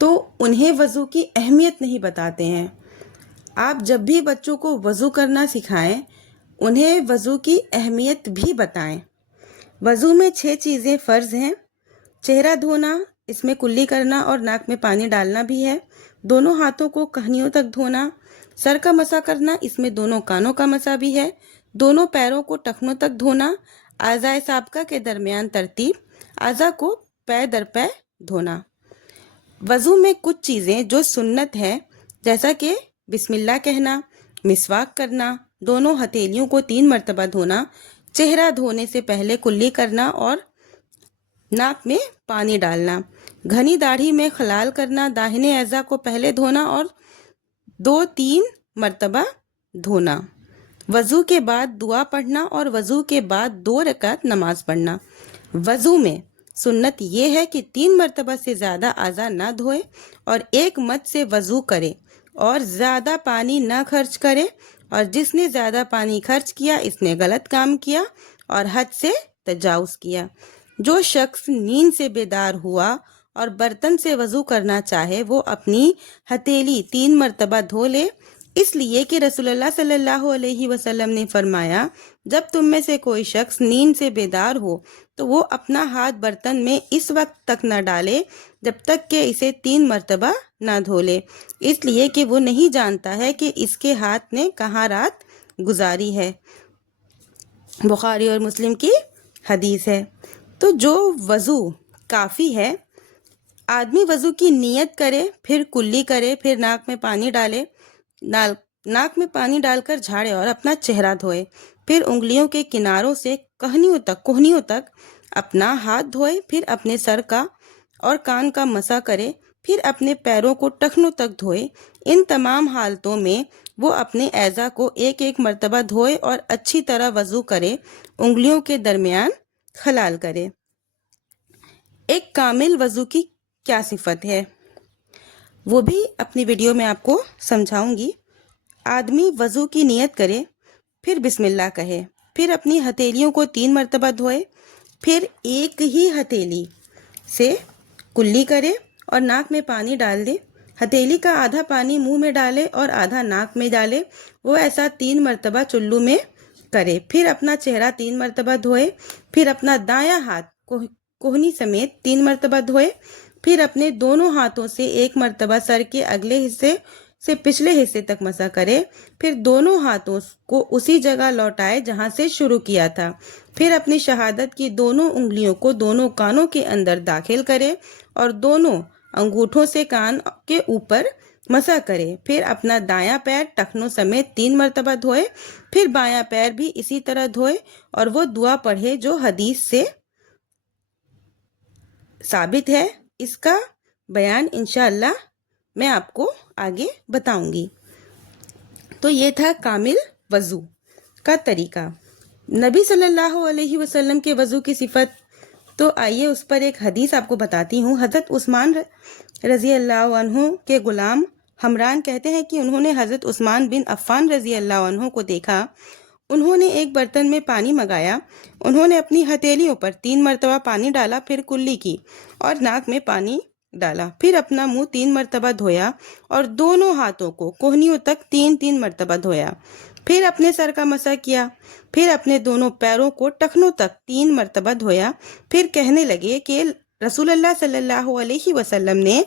تو انہیں وضو کی اہمیت نہیں بتاتے ہیں۔ آپ جب بھی بچوں کو وضو کرنا سکھائیں انہیں وضو کی اہمیت بھی بتائیں۔ وضو میں 6 چیزیں فرض ہیں۔ چہرہ دھونا، اس میں کلی کرنا اور ناک میں پانی ڈالنا بھی ہے۔ دونوں ہاتھوں کو کہنیوں تک دھونا۔ سر کا مسح کرنا، اس میں دونوں کانوں کا مسح بھی ہے۔ دونوں پیروں کو ٹخنوں تک دھونا۔ اعضائے سابقہ کے درمیان ترتیب، اعضاء کو پے در پے دھونا۔ وضو میں کچھ چیزیں جو سنت ہے جیسا کہ بسم اللہ کہنا، مسواک کرنا، دونوں ہتھیلیوں کو 3 مرتبہ دھونا، چہرہ دھونے سے پہلے کلی کرنا اور ناک میں پانی ڈالنا، گھنی داڑھی میں خلال کرنا، داہنے اعضاء کو پہلے دھونا اور 2-3 مرتبہ دھونا، وضو کے بعد دعا پڑھنا اور وضو کے بعد 2 رکعت نماز پڑھنا۔ وضو میں سنت یہ ہے کہ 3 مرتبہ سے زیادہ اعضاء نہ دھوئے اور ایک مت سے وضو کرے اور زیادہ پانی نہ خرچ کرے، اور جس نے زیادہ پانی خرچ کیا اس نے غلط کام کیا اور حد سے تجاوز کیا۔ جو شخص نیند سے بیدار ہوا اور برتن سے وضو کرنا چاہے وہ اپنی ہتھیلی 3 مرتبہ دھو لے، اس لیے کہ رسول اللہ صلی اللہ علیہ وسلم نے فرمایا جب تم میں سے کوئی شخص نیند سے بیدار ہو تو وہ اپنا ہاتھ برتن میں اس وقت تک نہ ڈالے جب تک کہ اسے 3 مرتبہ نہ دھو لے، اس لیے کہ وہ نہیں جانتا ہے کہ اس کے ہاتھ نے کہاں رات گزاری ہے۔ بخاری اور مسلم کی حدیث ہے۔ تو جو وضو کافی ہے، آدمی وضو کی نیت کرے، پھر کلی کرے، پھر ناک میں پانی ڈالے، ناک میں پانی ڈال کر جھاڑے اور اپنا چہرہ دھوئے، پھر انگلیوں کے کناروں سے کوہنیوں تک اپنا ہاتھ دھوئے، پھر اپنے سر کا اور کان کا مسح کرے، پھر اپنے پیروں کو ٹخنوں تک دھوئے۔ ان تمام حالتوں میں وہ اپنے اعضاء کو ایک ایک مرتبہ دھوئے اور اچھی طرح وضو کرے، انگلیوں کے درمیان خلال کرے۔ ایک کامل وضو کی کیا صفت ہے وہ بھی اپنی ویڈیو میں آپ کو سمجھاؤں گی۔ آدمی وضو کی نیت کرے، پھر بسم اللہ کہے، پھر اپنی ہتھیلیوں کو 3 مرتبہ دھوئے، پھر ایک ہی ہتھیلی سے کلی کرے اور ناک میں پانی ڈال دے، ہتھیلی کا آدھا پانی منہ میں ڈالے اور آدھا ناک میں ڈالے، وہ ایسا 3 مرتبہ چلو میں کرے، پھر اپنا چہرہ 3 مرتبہ دھوئے، پھر اپنا دایاں ہاتھ کوہنی سمیت 3 مرتبہ دھوئے، پھر اپنے دونوں ہاتھوں سے 1 مرتبہ سر کے اگلے حصے سے پچھلے حصے تک مسح کرے، پھر دونوں ہاتھوں کو اسی جگہ لوٹائے جہاں سے شروع کیا تھا، پھر اپنی شہادت کی دونوں انگلیوں کو دونوں کانوں کے اندر داخل کرے اور دونوں انگوٹھوں سے کان کے اوپر مسح کرے، پھر اپنا دایاں پیر ٹخنوں سمیت 3 مرتبہ دھوئے، پھر بایاں پیر بھی اسی طرح دھوئے اور وہ دعا پڑھے جو حدیث سے ثابت ہے۔ اس کا بیان انشاءاللہ میں آپ کو آگے بتاؤں گی۔ تو یہ تھا کامل وضو کا طریقہ۔ نبی صلی اللہ علیہ وسلم کے وضو کی صفت، تو آئیے اس پر ایک حدیث آپ کو بتاتی ہوں۔ حضرت عثمان رضی اللہ عنہ کے غلام حمران کہتے ہیں کہ انہوں نے حضرت عثمان بن عفان رضی اللہ عنہ کو دیکھا، انہوں نے ایک برتن میں پانی منگایا، انہوں نے اپنی ہتھیلیوں پر 3 مرتبہ پانی ڈالا، پھر کلی کی اور ناک میں پانی ڈالا، پھر اپنا منہ 3 مرتبہ دھویا اور دونوں ہاتھوں کو کوہنیوں تک 3 مرتبہ دھویا، پھر اپنے سر کا مسح کیا، پھر اپنے دونوں پیروں کو ٹخنوں تک 3 مرتبہ دھویا، پھر کہنے لگے کہ رسول اللہ صلی اللہ علیہ وسلم نے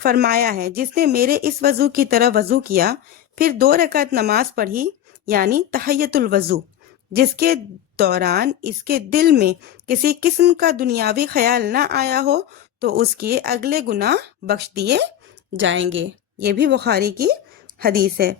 فرمایا ہے جس نے میرے اس وضو کی طرح وضو کیا، پھر 2 رکعت نماز پڑھی یعنی تحیۃ الوضو، جس کے دوران اس کے دل میں کسی قسم کا دنیاوی خیال نہ آیا ہو تو اس کے اگلے گناہ بخش دیے جائیں گے۔ یہ بھی بخاری کی حدیث ہے۔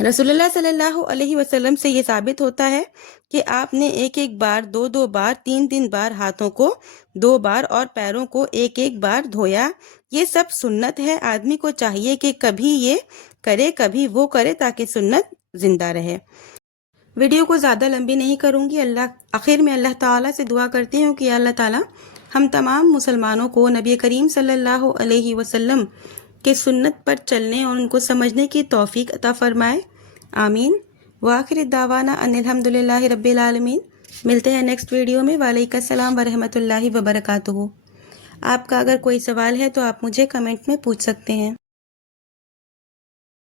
رسول اللہ صلی اللہ علیہ وسلم سے یہ ثابت ہوتا ہے کہ آپ نے 1 بار، 2 بار، 3 بار ہاتھوں کو 2 بار اور پیروں کو 1 بار دھویا۔ یہ سب سنت ہے، آدمی کو چاہیے کہ کبھی یہ کرے کبھی وہ کرے تاکہ سنت زندہ رہے۔ ویڈیو کو زیادہ لمبی نہیں کروں گی۔ آخر میں اللہ تعالیٰ سے دعا کرتی ہوں کہ اللہ تعالیٰ ہم تمام مسلمانوں کو نبی کریم صلی اللہ علیہ وسلم کے سنت پر چلنے اور ان کو سمجھنے کی توفیق عطا فرمائے، آمین۔ وآخر دعوانا ان الحمدللہ رب العالمین۔ ملتے ہیں نیکسٹ ویڈیو میں۔ وعلیکم السلام ورحمۃ اللہ وبرکاتہ۔ آپ کا اگر کوئی سوال ہے تو آپ مجھے کمنٹ میں پوچھ سکتے ہیں۔